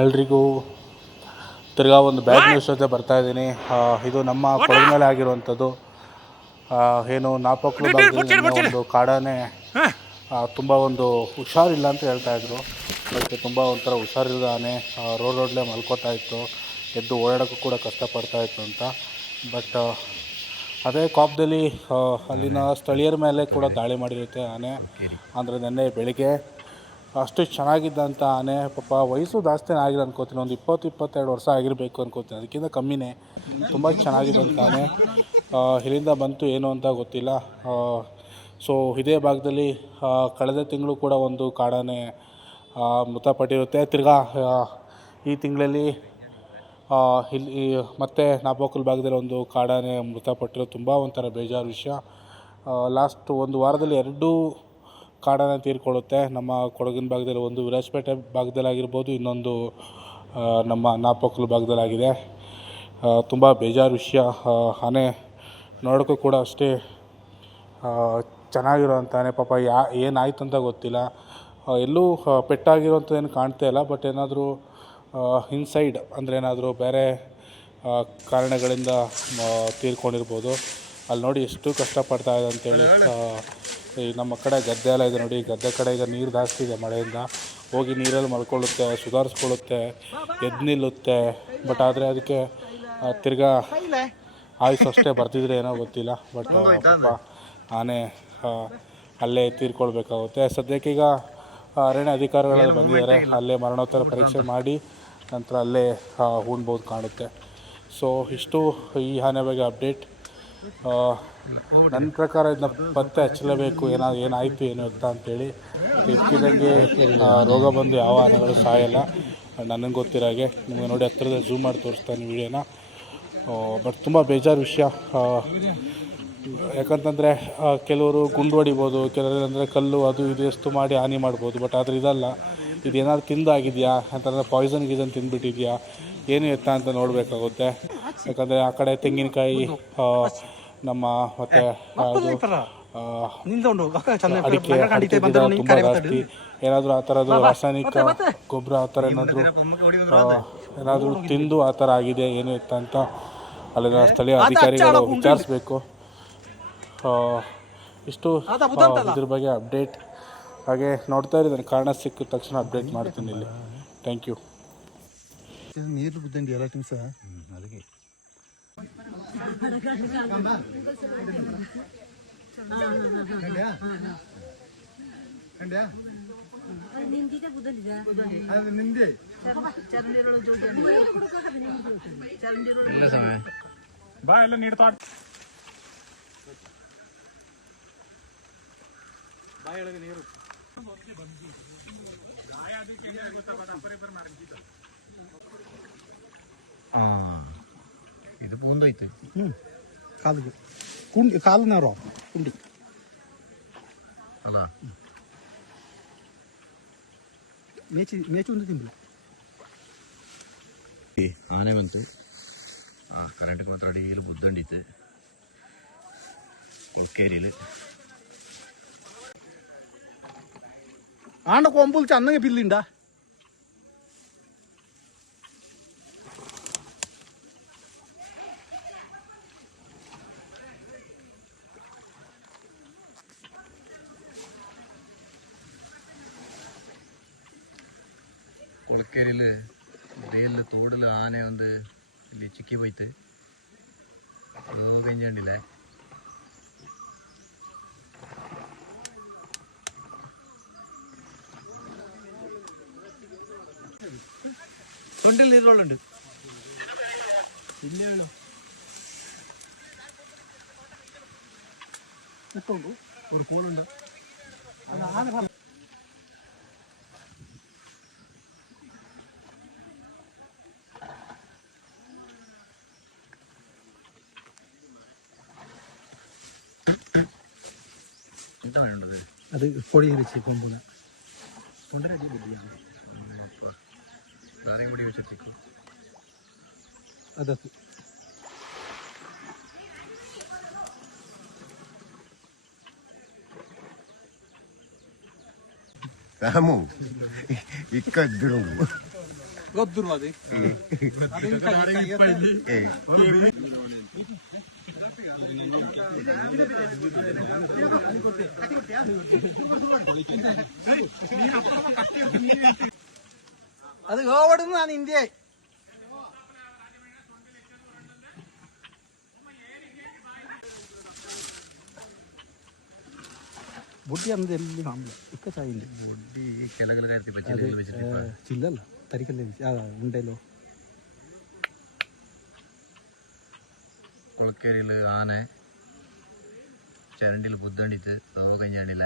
ಎಲ್ರಿಗೂ ತಿರ್ಗಾ ಒಂದು ಬ್ಯಾಡ್ ನ್ಯೂಸ್ ಜೊತೆ ಬರ್ತಾ ಇದ್ದೀನಿ. ಇದು ನಮ್ಮ ಕೊಡದ ಮೇಲೆ ಆಗಿರುವಂಥದ್ದು. ಏನು ನಾಪಕ್ಲು ಭಾಗದಲ್ಲಿ ಒಂದು ಕಾಡಾನೆ ತುಂಬ ಒಂದು ಹುಷಾರಿಲ್ಲ ಅಂತ ಹೇಳ್ತಾಯಿದ್ರು. ಅದಕ್ಕೆ ತುಂಬ ಒಂಥರ ಹುಷಾರಿಲ್ಲದ ಆನೆ ರೋಡ್ಲೇ ಮಲ್ಕೋತಾ ಇತ್ತು, ಎದ್ದು ಓಡಾಡೋಕ್ಕೂ ಕೂಡ ಕಷ್ಟಪಡ್ತಾ ಇತ್ತು ಅಂತ. ಬಟ್ ಅದೇ ಕಾಪದಲ್ಲಿ ಅಲ್ಲಿನ ಸ್ಥಳೀಯರ ಮೇಲೆ ಕೂಡ ದಾಳಿ ಮಾಡಿರುತ್ತೆ ಆನೆ. ಅಂದರೆ ನೆನ್ನೆ ಬೆಳಿಗ್ಗೆ ಅಷ್ಟು ಚೆನ್ನಾಗಿದ್ದಂಥ ಆನೆ, ಪಾಪ ವಯಸ್ಸು ಜಾಸ್ತಿನೇ ಆಗಿಲ್ಲ ಅನ್ಕೋತೀನಿ, ಒಂದು 20-22 ವರ್ಷ ಆಗಿರಬೇಕು ಅನ್ಕೋತೀನಿ, ಅದಕ್ಕಿಂತ ಕಮ್ಮಿನೇ. ತುಂಬ ಚೆನ್ನಾಗಿದ್ದಂಥ ಆನೆ ಇಲ್ಲಿಂದ ಬಂತು ಏನು ಅಂತ ಗೊತ್ತಿಲ್ಲ. ಸೊ ಇದೇ ಭಾಗದಲ್ಲಿ ಕಳೆದ ತಿಂಗಳು ಕೂಡ ಒಂದು ಕಾಡಾನೆ ಮೃತಪಟ್ಟಿರುತ್ತೆ. ತಿರ್ಗಾ ಈ ತಿಂಗಳಲ್ಲಿ ಇಲ್ಲಿ ಮತ್ತೆ ನಾಪೋಕಲ್ ಭಾಗದಲ್ಲಿ ಒಂದು ಕಾಡಾನೆ ಮೃತಪಟ್ಟಿರೋ ತುಂಬ ಒಂಥರ ಬೇಜಾರು ವಿಷಯ. ಲಾಸ್ಟ್ ಒಂದು ವಾರದಲ್ಲಿ 2 ಕಾಡಾನೆ ತೀರ್ಕೊಳ್ಳುತ್ತೆ. ನಮ್ಮ ಕೊಡಗಿನ ಭಾಗದಲ್ಲಿ ಒಂದು ವಿರಾಜಪೇಟೆ ಭಾಗದಲ್ಲಾಗಿರ್ಬೋದು, ಇನ್ನೊಂದು ನಮ್ಮ ನಾಪೋಕಲ್ ಭಾಗದಲ್ಲಾಗಿದೆ. ತುಂಬ ಬೇಜಾರು ವಿಷಯ. ಆನೆ ನೋಡೋಕ್ಕೂ ಕೂಡ ಅಷ್ಟೇ ಚೆನ್ನಾಗಿರೋಂಥ ಆನೆ. ಪಾಪ ಏನಾಯ್ತು ಅಂತ ಗೊತ್ತಿಲ್ಲ. ಎಲ್ಲೂ ಪೆಟ್ಟಾಗಿರೋಂಥದ್ದೇನು ಕಾಣ್ತಾ ಇಲ್ಲ. ಬಟ್ ಏನಾದರೂ ಇನ್ಸೈಡ್ ಅಂದರೆ ಏನಾದರೂ ಬೇರೆ ಕಾರಣಗಳಿಂದ ತೀರ್ಕೊಂಡಿರ್ಬೋದು. ಅಲ್ಲಿ ನೋಡಿ ಎಷ್ಟು ಕಷ್ಟಪಡ್ತಾ ಇದೆ ಅಂತೇಳಿ. ಈ ನಮ್ಮ ಕಡೆ ಗದ್ದೆ ಎಲ್ಲ ಇದೆ ನೋಡಿ, ಗದ್ದೆ ಕಡೆ ಈಗ ನೀರು ಜಾಸ್ತಿ ಇದೆ ಮಳೆಯಿಂದ. ಹೋಗಿ ನೀರಲ್ಲಿ ಮಲ್ಕೊಳ್ಳುತ್ತೆ, ಸುಧಾರಿಸ್ಕೊಳ್ಳುತ್ತೆ, ಎದ್ದು ನಿಲ್ಲುತ್ತೆ. ಬಟ್ ಆದರೆ ಅದಕ್ಕೆ ತಿರ್ಗಾ ಆಯುಸ್ ಅಷ್ಟೇ ಬರ್ತಿದ್ರೆ ಏನೋ ಗೊತ್ತಿಲ್ಲ. ಬಟ್ ಪಾಪ ಆನೆ ಅಲ್ಲೇ ತೀರ್ಕೊಳ್ಬೇಕಾಗುತ್ತೆ. ಸದ್ಯಕ್ಕೀಗ ಅರಣ್ಯ ಅಧಿಕಾರಿಗಳೆಲ್ಲ ಬಂದಿದ್ದಾರೆ, ಅಲ್ಲೇ ಮರಣೋತ್ತರ ಪರೀಕ್ಷೆ ಮಾಡಿ ನಂತರ ಅಲ್ಲೇ ಉಣ್ಬೋದು ಕಾಣುತ್ತೆ. ಸೊ ಇಷ್ಟು ಈ ಆನೆ ಬಗ್ಗೆ ಅಪ್ಡೇಟ್. ನನ್ನ ಪ್ರಕಾರ ಇದನ್ನ ಪತ್ತೆ ಹಚ್ಚಲೇಬೇಕು, ಏನಾಯಿತು ಏನು ಅಂತ ಅಂತೇಳಿ. ಇದ್ದಕ್ಕಿದ್ದಂಗೆ ರೋಗ ಬಂದು ಯಾವ ಆನೆಗಳು ಸಾಯಲ್ಲ ನನಗೆ ಗೊತ್ತಿರೋಗೆ. ನಿಮಗೆ ನೋಡಿ ಹತ್ತಿರದಲ್ಲಿ ಝೂಮ್ ಮಾಡಿ ತೋರಿಸ್ತಾನೆ ವೀಡಿಯೋನ. ಬಟ್ ತುಂಬ ಬೇಜಾರು ವಿಷಯ. ಯಾಕಂತಂದರೆ ಕೆಲವರು ಗುಂಡು ಹೊಡಿಬೋದು, ಕೆಲವರು ಅಂದರೆ ಕಲ್ಲು ಅದು ಇದು ಎಷ್ಟು ಮಾಡಿ ಹಾನಿ ಮಾಡ್ಬೋದು. ಬಟ್ ಆದರೆ ಇದಲ್ಲ, ಇದೇನಾದ್ರು ತಿಂದಾಗಿದೆಯಾ ಅಂತಂದರೆ ಪಾಯ್ಸನ್ ಗೀಸನ್ ತಿಂದುಬಿಟ್ಟಿದೆಯಾ ಏನು ಎತ್ತ ಅಂತ ನೋಡಬೇಕಾಗುತ್ತೆ. ಯಾಕಂದರೆ ಆ ಕಡೆ ತೆಂಗಿನಕಾಯಿ ನಮ್ಮ ಮತ್ತು ಅಡಿಕೆ ಗಿಡ ತುಂಬ ಜಾಸ್ತಿ. ಏನಾದರೂ ಆ ಥರದ್ದು ರಾಸಾಯನಿಕ ಗೊಬ್ಬರ ಆ ಥರ ಏನಾದರೂ ತಿಂದು ಆ ಥರ ಆಗಿದೆ ಏನು ಎತ್ತ ಅಂತ ಅಲ್ಲಿನ ಸ್ಥಳೀಯ ಅಧಿಕಾರಿಗಳು ವಿಚಾರಿಸಬೇಕು. ಇಷ್ಟು ಇದ್ರ ಬಗ್ಗೆ ಅಪ್ಡೇಟ್. ಹಾಗೆ ನೋಡ್ತಾ ಇರೋದನ್ನು ಕಾರಣ ಸಿಕ್ಕಿದ ತಕ್ಷಣ ಅಪ್ಡೇಟ್ ಮಾಡ್ತೀನಿ ಇಲ್ಲಿ. Thank you. ನೀರು ಬಿದ್ದಂಗೆ ಎಲ್ಲ ತಿಂಸ ಅದಕ್ಕೆ ಬಾ ಎಲ್ಲ ನೀಡ್ತಾ ಬಾಯೊಳಗೆ ನೀರು ಇದು ಪೂಂದೋಯ್ತು. ಕಾಲಿಗೆ ಕುಂಡಿ ಕಾಲಿನವರು ಕುಂಡಿ ಅಲ್ಲ ಮೇಚು ಒಂದು ತಿಂಗಳು ಆನೆ ಬಂತು. ಕರೆಂಟ್ ಮಾತ್ರ ಅಡಿಯಲ್ಲಿ ಬುದ್ದಂಡಿತ್ತು കേരിയില് ആണ്ട കൊമ്പുളിച്ച് അന്നങ്ങ് പില്ലുണ്ടാ കൊളക്കേരിയില് ഇതേല് തോടില് ആന വന്ന് ಇಲ್ಲಿ ಚಿಕ್ಕಿ ಹೋಯ್ತು കഴിഞ്ഞില്ലേ. തൊണ്ടിൽ നീരുള്ളുണ്ട് ഒരു കോളുണ്ട് അത് ആന അത് പൊടി ഇരിച്ച് കൊമ്പുന കൊണ്ടരടി ബുദ്ധിമുട്ട് കൂടി വെച്ചിട്ട് അതൊക്കെ രാമു ഇക്കദ്ദുറു ಗೊತ್ತಿರುವ ಅದು ಅದು ಗೋವಡು ನಾನು ಇಂಡಿಯಾ ಬುಡ್ಡಿ ಅಂದ್ರೆ ಎಲ್ಲಿ ಮಾಮೂಲು ಇಕ್ಕ ಚಾಯಿಂದ ಕೆಳಗಲ್ ಕಾರ್ತಿ ചില്ലല്ല തരിക്കല്ലേ ഉണ്ടല്ലോ കൊളക്കേരിയിൽ ആന ചരണ്ടിൽ ബുദ്ധണ്ടിച്ച് കഴിഞ്ഞാണില്ല